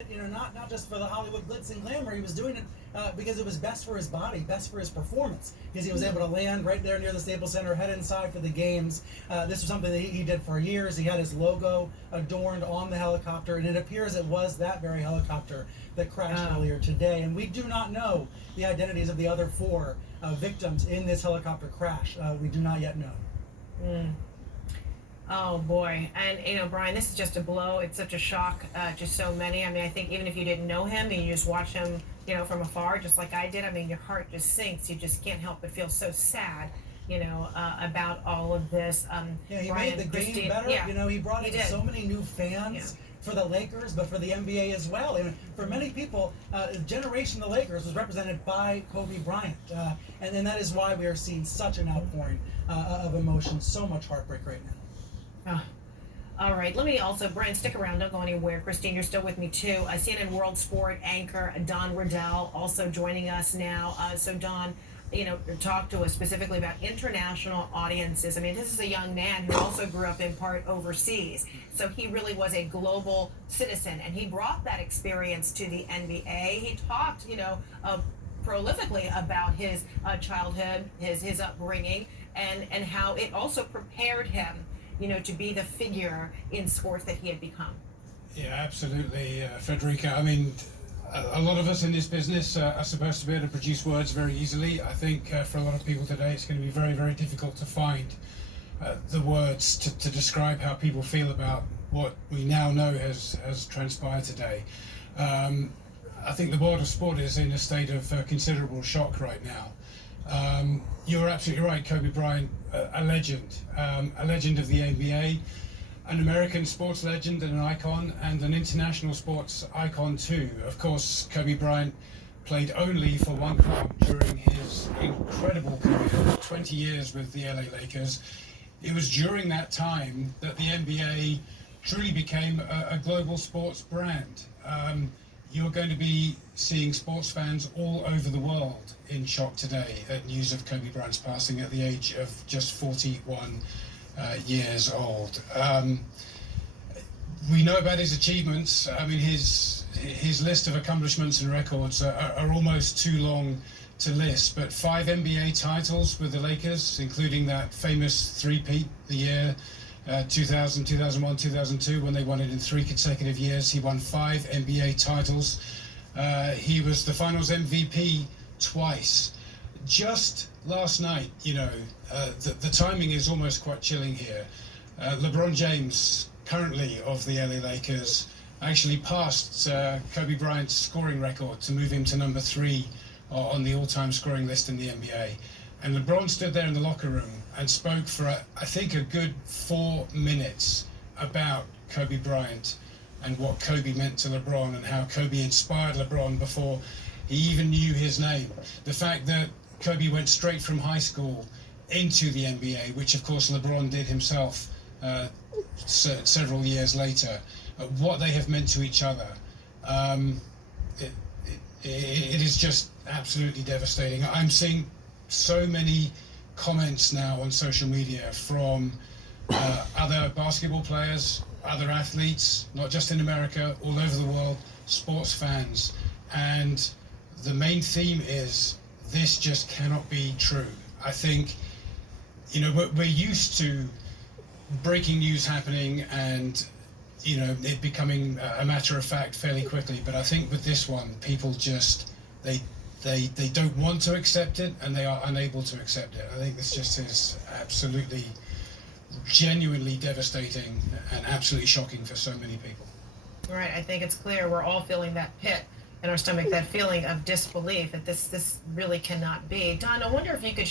Not just for the Hollywood glitz and glamour. He was doing it because it was best for his body, best for his performance. Because he was able to land right there near the Staples Center, head inside for the games. This was something that he did for years. He had his logo adorned on the helicopter, and it appears it was that very helicopter that crashed earlier today. And we do not know the identities of the other four victims in this helicopter crash. We do not yet know. Oh boy, and Brian, this is just a blow. It's such a shock to so many. I mean, I think even if you didn't know him and you just watch him, from afar, just like I did, I mean, your heart just sinks. You just can't help but feel so sad, about all of this. Yeah, he Brian, made the game Christine, better. Yeah, He brought in so many new fans. For the Lakers, but for the NBA as well. And for many people, the generation of the Lakers was represented by Kobe Bryant. And that is why we are seeing such an outpouring of emotion, so much heartbreak right now. All right, let me also, Brian, stick around, don't go anywhere. Christine, you're still with me too. CNN World Sport anchor Don Riddell also joining us now. So Don, talk to us specifically about international audiences. I mean, this is a young man who also grew up in part overseas. So he really was a global citizen, and he brought that experience to the NBA. He talked, prolifically about his childhood, his upbringing, and how it also prepared him, to be the figure in sports that he had become. Yeah, absolutely, Federica. I mean, a lot of us in this business are supposed to be able to produce words very easily. I think for a lot of people today, it's going to be very, very difficult to find the words to describe how people feel about what we now know has transpired today. I think the world of sport is in a state of considerable shock right now. You're absolutely right, Kobe Bryant, a legend of the NBA, an American sports legend and an icon, and an international sports icon too. Of course, Kobe Bryant played only for one club during his incredible career, 20 years with the LA Lakers. It was during that time that the NBA truly became a global sports brand. You're going to be seeing sports fans all over the world in shock today at news of Kobe Bryant's passing at the age of just 41 years old. We know about his achievements. I mean, his list of accomplishments and records are almost too long to list, but 5 NBA titles with the Lakers, including that famous three-peat the year 2000, 2001, 2002, when they won it in 3 consecutive years. He won 5 NBA titles. He was the Finals MVP twice. Just last night, the timing is almost quite chilling here. LeBron James, currently of the LA Lakers, actually passed Kobe Bryant's scoring record to move him to number 3 on the all-time scoring list in the NBA. And LeBron stood there in the locker room and spoke for, I think, a good 4 minutes about Kobe Bryant and what Kobe meant to LeBron and how Kobe inspired LeBron before he even knew his name. The fact that Kobe went straight from high school into the NBA, which of course LeBron did himself several years later, what they have meant to each other. It is just absolutely devastating. I'm seeing so many comments now on social media from other basketball players, other athletes, not just in America, all over the world, sports fans. And the main theme is this just cannot be true. I think, we're used to breaking news happening and, it becoming a matter of fact fairly quickly. But I think with this one, people just, they don't want to accept it and they are unable to accept it. I think this just is absolutely, genuinely devastating and absolutely shocking for so many people. Right, I think it's clear we're all feeling that pit in our stomach, that feeling of disbelief that this really cannot be. Don, I wonder if you could